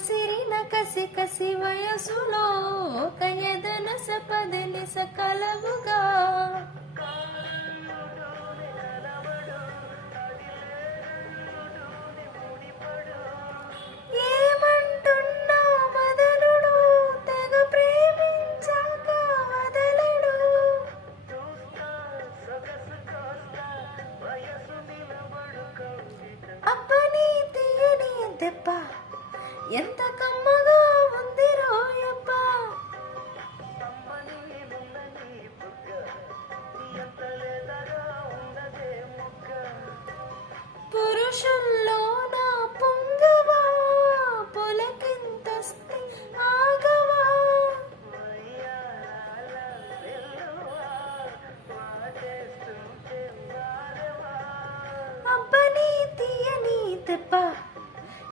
ముసిరిన కసి కసి వయసులో ఒక ఎదన సపదని సకలవుగా ఏమంటున్నా వదలుడు తెగ ప్రేమించాక వదలడు అబ్బని తీయని దెబ్బ ఎంత